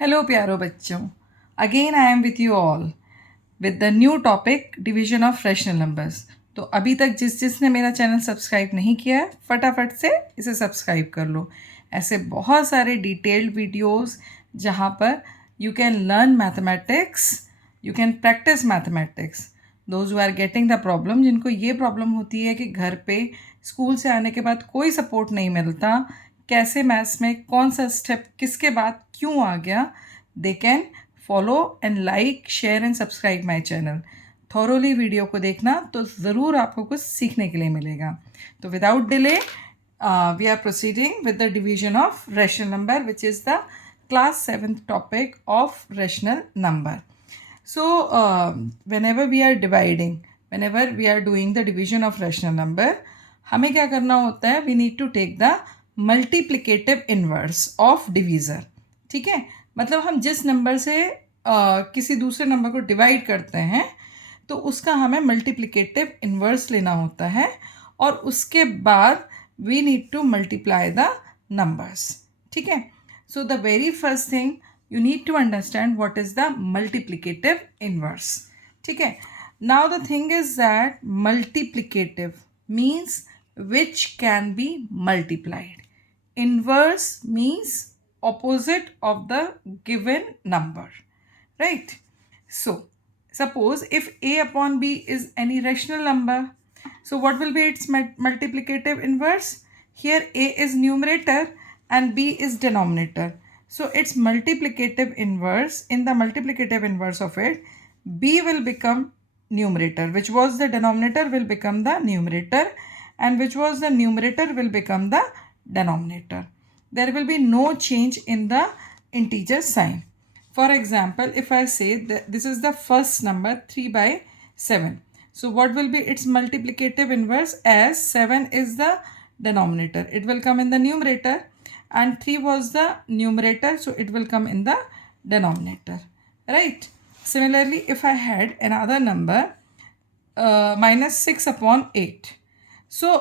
Hello प्यारो बच्चों, again I am with you all with the new topic division of rational numbers. तो अभी तक जिसने मेरा चैनल सब्सक्राइब नहीं किया है फटाफट से इसे सब्सक्राइब कर लो। ऐसे बहुत सारे डिटेल्ड वीडियोस जहाँ पर you can learn mathematics, you can practise mathematics. Those who are getting the problem, जिनको ये प्रॉब्लम होती है कि घर पे स्कूल से आने के बाद कोई सपोर्ट नहीं मिलता, कैसे मैथ्स में कौन सा स्टेप किसके बाद क्यों आ गया, they can follow and like share and subscribe my channel. Thoroughly video को देखना तो ज़रूर आपको कुछ सीखने के लिए मिलेगा। तो without delay we are proceeding with the division of rational number which is the class 7th topic of rational number. So whenever we are dividing, whenever we are doing the division of rational number, हमें क्या करना होता है, we need to take the multiplicative inverse of divisor. ठीक है, मतलब हम जिस नंबर से किसी दूसरे नंबर को डिवाइड करते हैं तो उसका हमें मल्टीप्लिकेटिव इन्वर्स लेना होता है और उसके बाद we need to multiply the numbers. ठीक है, so the very first thing you need to understand what is the multiplicative inverse. ठीक है, now the thing is that multiplicative means which can be multiplied. Inverse means opposite of the given number, right? So suppose if a upon b is any rational number, so what will be its multiplicative inverse? Here a is numerator and b is denominator, so its multiplicative inverse, in the multiplicative inverse of it, b will become numerator, which was the denominator will become the numerator, and which was the numerator will become the denominator. There will be no change in the integer sign. For example, if I say that this is the first number 3 by 7, so what will be its multiplicative inverse? As 7 is the denominator, it will come in the numerator, and 3 was the numerator, so it will come in the denominator, right? Similarly, if I had another number minus 6 upon 8, so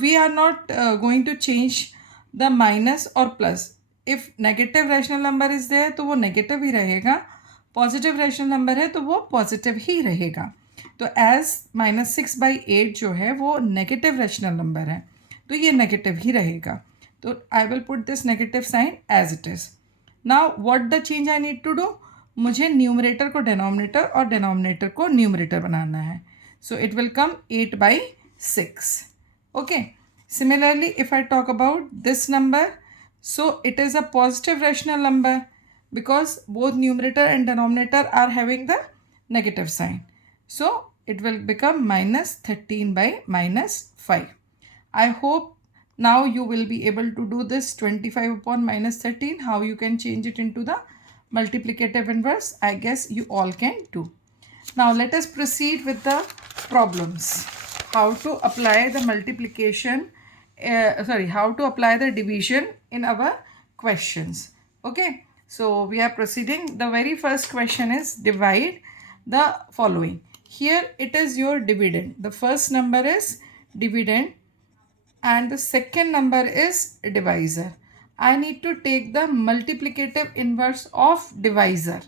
we are not going to change the minus or plus. If negative rational number is there तो वो negative ही रहेगा, positive rational number है तो वो positive ही रहेगा। तो as minus 6 by 8 जो है वो negative rational number है तो ये negative ही रहेगा। तो I will put this negative sign as it is. Now what the change I need to do? मुझे numerator को denominator और denominator को numerator बनाना है। So it will come 8 by 6. Okay. Similarly, if I talk about this number, so it is a positive rational number because both numerator and denominator are having the negative sign. So it will become minus 13 by minus 5. I hope now you will be able to do this 25 upon minus 13, how you can change it into the multiplicative inverse. I guess you all can do. Now let us proceed with the problems. How to apply the multiplication, how to apply the division in our questions. Okay, so we are proceeding. The very first question is divide the following. Here it is your dividend. The first number is dividend and the second number is divisor. I need to take the multiplicative inverse of divisor,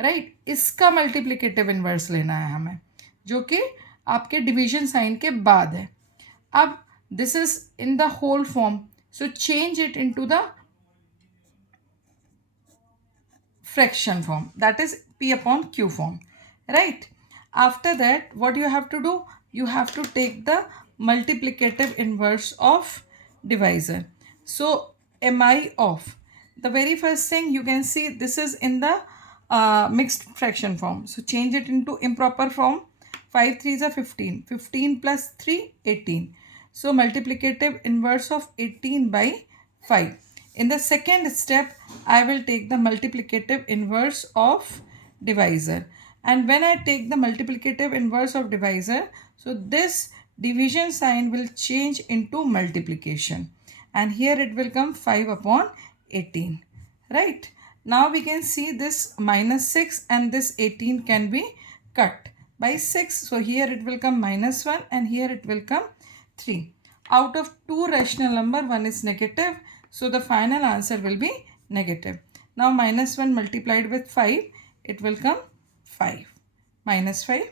right? इसका multiplicative inverse लेना है हमें, जो कि आपके division sign के बाद है। अब this is in the whole form, so change it into the fraction form, that is p upon q form, right? After that what you have to do, you have to take the multiplicative inverse of divisor. So mi of, the very first thing you can see this is in the mixed fraction form, so change it into improper form. 5 3s are 15, 15 plus 3 18, so multiplicative inverse of 18 by 5. In the second step I will take the multiplicative inverse of divisor, and when I take the multiplicative inverse of divisor, so this division sign will change into multiplication, and here it will come 5 upon 18, right? Now we can see this minus 6 and this 18 can be cut by 6, so here it will come minus 1 and here it will come 3. Out of two rational number, one is negative, so the final answer will be negative. Now minus 1 multiplied with 5, it will come 5. Minus 5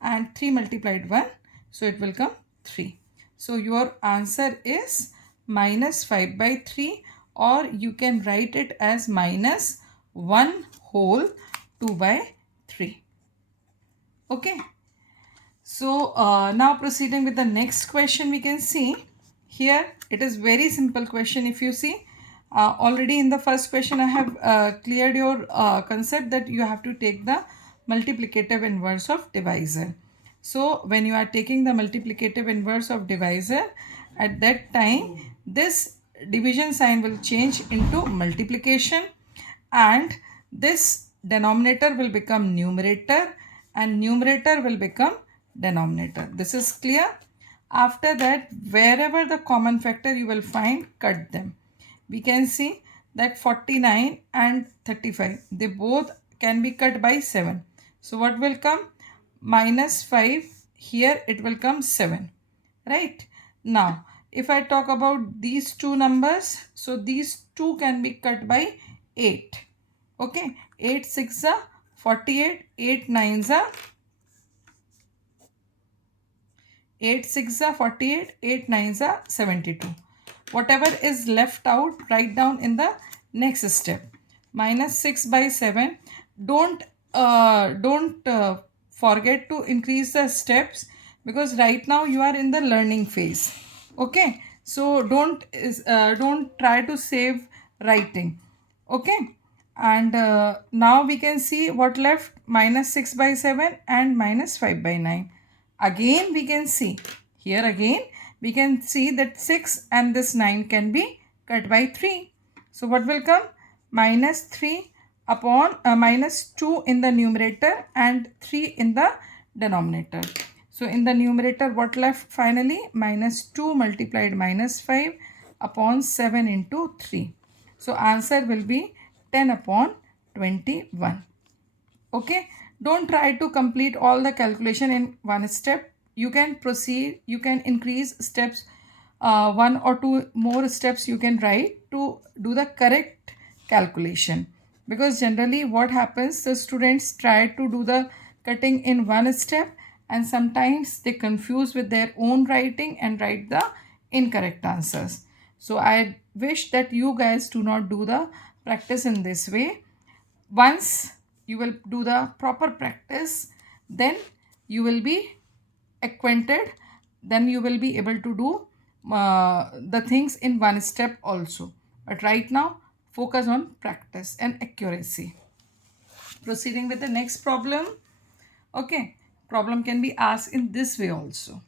and 3 multiplied 1, so it will come 3. So your answer is minus 5 by 3, or you can write it as minus 1 whole 2 by 3. Okay. So now proceeding with the next question, we can see here it is very simple question. If you see already in the first question I have cleared your concept that you have to take the multiplicative inverse of divisor. So when you are taking the multiplicative inverse of divisor, at that time this division sign will change into multiplication, and this denominator will become numerator and numerator will become denominator. This is clear. After that, wherever the common factor you will find, cut them. We can see that 49 and 35, they both can be cut by 7. So what will come? Minus 5, here it will come 7. Right? Now, if I talk about these two numbers, so these two can be cut by 8. Okay, 8 6 are 48, 8 9 are 8 6 are 48, 8 9 are 72. Whatever is left out, write down in the next step. Minus 6 by 7. Don't forget to increase the steps, because right now you are in the learning phase. Okay, so don't try to save writing. Okay, and now we can see what left: minus 6 by 7 and minus 5 by 9. Again we can see here, again we can see that 6 and this 9 can be cut by 3. So what will come? Minus 3 upon minus 2 in the numerator and 3 in the denominator. So in the numerator what left finally? Minus 2 multiplied minus 5 upon 7 into 3. So answer will be 10 upon 21. Okay, don't try to complete all the calculation in one step. You can proceed, you can increase steps, one or two more steps you can write to do the correct calculation. Because generally what happens, the students try to do the cutting in one step and sometimes they confuse with their own writing and write the incorrect answers. So I wish that you guys do not do the practice in this way. Once you will do the proper practice, then you will be acquainted, then you will be able to do the things in one step also. But right now focus on practice and accuracy. Proceeding with the next problem. Okay, problem can be asked in this way also.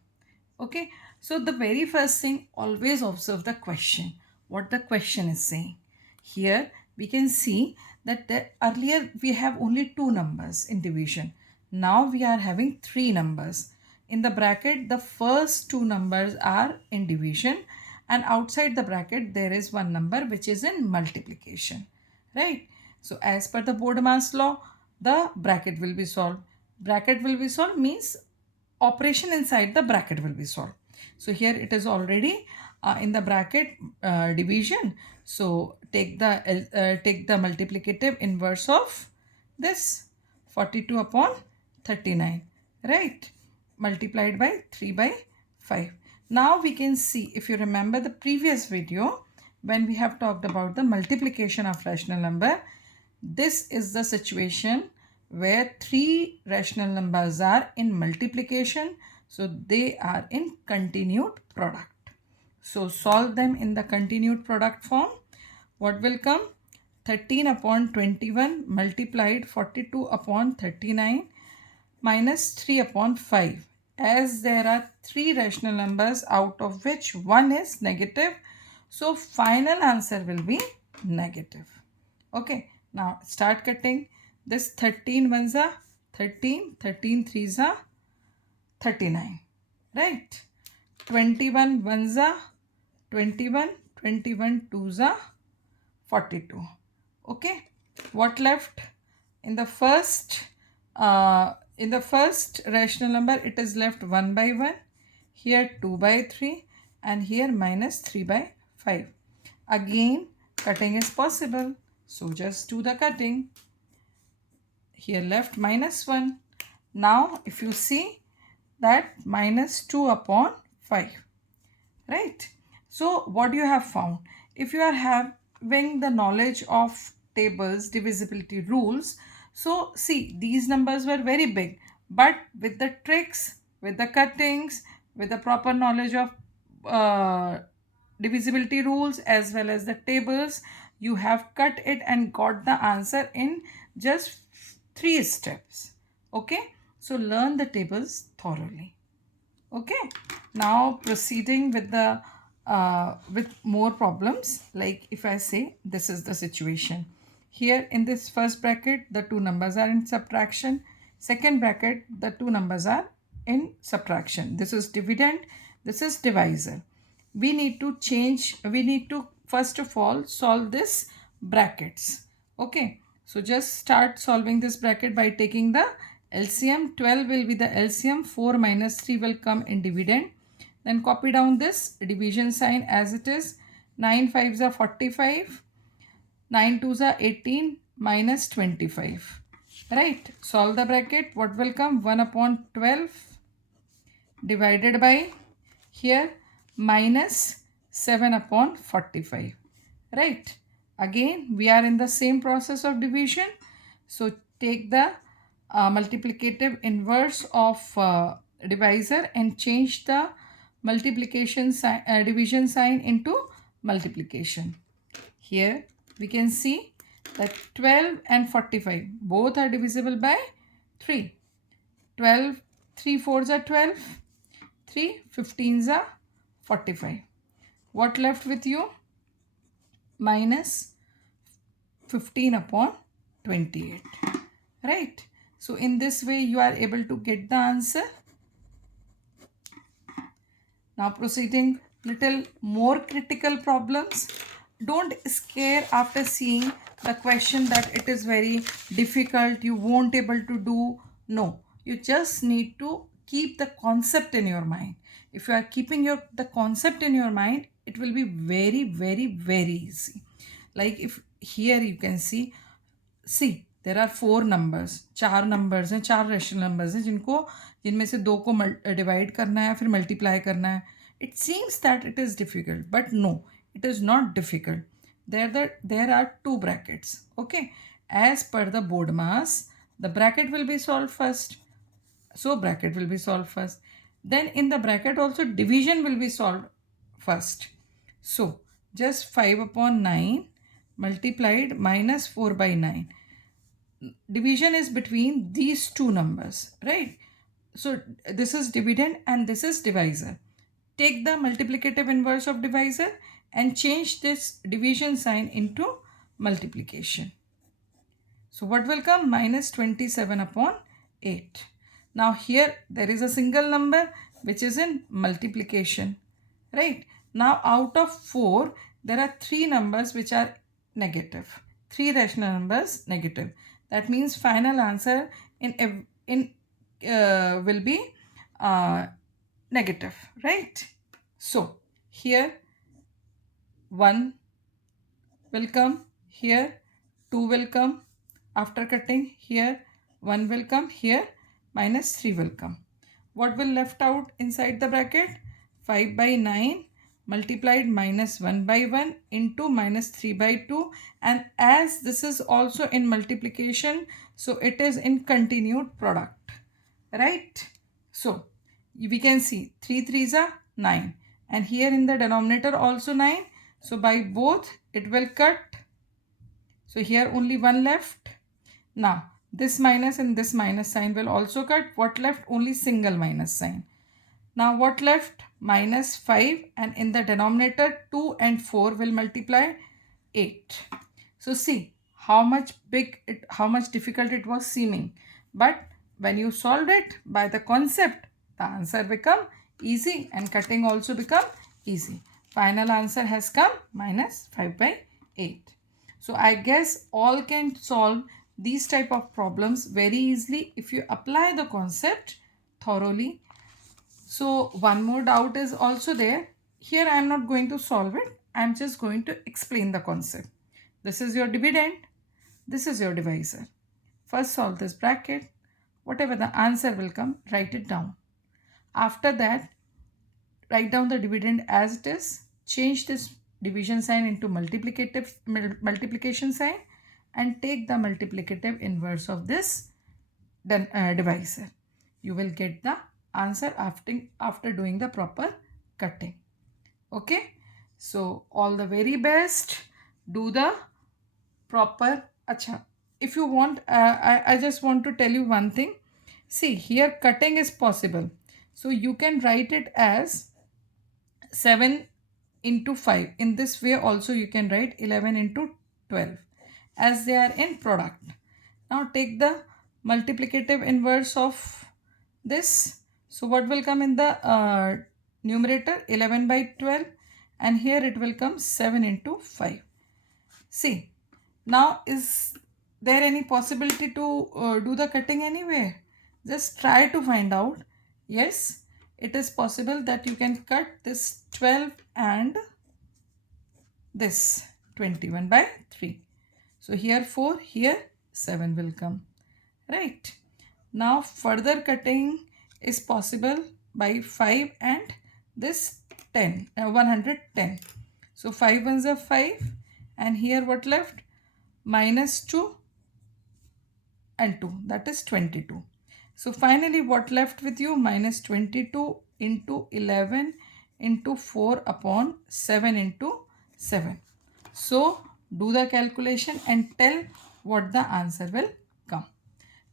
Okay, so the very first thing, always observe the question, what the question is saying. Here we can see that earlier we have only two numbers in division. Now we are having three numbers. In the bracket, the first two numbers are in division, and outside the bracket there is one number which is in multiplication. Right? So as per the Bodeman's law, the bracket will be solved. Bracket will be solved means operation inside the bracket will be solved. So here it is already in the bracket division. So take the multiplicative inverse of this 42 upon 39, right? Multiplied by 3 by 5. Now we can see, if you remember the previous video when we have talked about the multiplication of rational number, this is the situation where three rational numbers are in multiplication, so they are in continued product. So solve them in the continued product form. What will come? 13 upon 21 multiplied 42 upon 39 minus 3 upon 5. As there are three rational numbers out of which one is negative, so final answer will be negative. Okay, now start cutting. This 13 ones are 13, 13 threes are 39, right? 21 ones are 21, 21 twos are 42. Okay, what left? In the first rational number, it is left 1 by 1, here 2 by 3, and here minus 3 by 5. Again, cutting is possible. So just do the cutting. Here left -1. Now if you see that -2 upon 5. Right? So what you have found, if you are having the knowledge of tables, divisibility rules, so see, these numbers were very big, but with the tricks, with the cuttings, with the proper knowledge of uh, divisibility rules as well as the tables, you have cut it and got the answer in just 3 steps. Okay, so learn the tables thoroughly. Okay, now proceeding with the with more problems. Like if I say this is the situation, here in this first bracket the two numbers are in subtraction, second bracket the two numbers are in subtraction. This is dividend, this is divisor. We need to change, we need to first of all solve this brackets. Okay, so just start solving this bracket by taking the LCM. 12 will be the LCM, 4 minus 3 will come in dividend. Then copy down this division sign as it is. 9 5s are 45, 9 2s are 18, minus 25. Right, solve the bracket. What will come? 1 upon 12 divided by here minus 7 upon 45. Right, again we are in the same process of division. So take the multiplicative inverse of divisor and change the multiplication sign, division sign into multiplication. Here we can see that 12 and 45 both are divisible by 3. 12, 3 4s are 12, 3 15s are 45. What left with you? Minus 15 upon 28. Right? So in this way you are able to get the answer. Now proceeding little more critical problems. Don't scare after seeing the question that it is very difficult, you won't able to do. No, you just need to keep the concept in your mind. If you are keeping the concept in your mind, it will be very, very, very easy. Like if here you can see there are 4 numbers, 4 numbers हैं, 4 rational numbers हैं जिनमें से 2 को divide करना है फिर multiply करना है. It seems that it is difficult but no, it is not difficult. there are 2 brackets. Okay, as per the board mass the bracket will be solved first. So bracket will be solved first, then in the bracket also division will be solved first. So just 5 upon 9 multiplied minus 4 by 9. Division is between these two numbers, right? So this is dividend and this is divisor. Take the multiplicative inverse of divisor and change this division sign into multiplication. So what will come? Minus 27 upon 8. Now here there is a single number which is in multiplication, right? Now out of 4 there are 3 numbers which are negative, 3 rational numbers negative. That means final answer will be negative, right? So here 1 will come, here 2 will come. After cutting, here 1 will come, here minus 3 will come. What will left out inside the bracket? 5 by 9 multiplied minus 1 by 1 into minus 3 by 2, and as this is also in multiplication, so it is in continued product, right? So we can see 3 3s are 9 and here in the denominator also 9. So by both it will cut. So here only 1 left. Now this minus and this minus sign will also cut. What left? Only single minus sign. Now what left? Minus 5, and in the denominator 2 and 4 will multiply 8. So see how much difficult it was seeming, but when you solved it by the concept, the answer become easy and cutting also become easy. Final answer has come minus 5 by 8. So I guess all can solve these type of problems very easily if you apply the concept thoroughly. So one more doubt is also there. Here I am not going to solve it. I am just going to explain the concept. This is your dividend. This is your divisor. First solve this bracket. Whatever the answer will come, write it down. After that, write down the dividend as it is. Change this division sign into multiplication sign and take the multiplicative inverse of this divisor. You will get the answer after doing the proper cutting. Okay, so all the very best. Do the proper. Acha, if you want, I just want to tell you one thing. See, here cutting is possible, so you can write it as 7 into 5. In this way also you can write 11 into 12 as they are in product. Now take the multiplicative inverse of this. So what will come in the numerator? 11 by 12, and here it will come 7 into 5. See, now is there any possibility to do the cutting anywhere? Just try to find out. Yes, it is possible that you can cut this 12 and this 21 by 3. So here 4, here 7 will come. Right. Now further cutting is possible by 5 and this 10, 110. So 5 ones are 5, and here what left? Minus 2 and 2, that is 22. So finally what left with you? Minus 22 into 11 into 4 upon 7 into 7. So do the calculation and tell what the answer will come.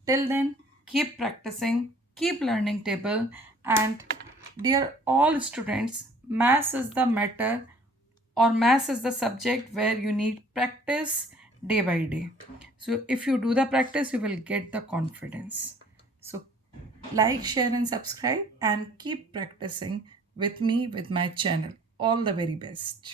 Till then, keep practicing, keep learning table, and dear all students, maths is the matter, or maths is the subject where you need practice day by day. So if you do the practice, you will get the confidence. So like, share and subscribe, and keep practicing with me, with my channel. All the very best.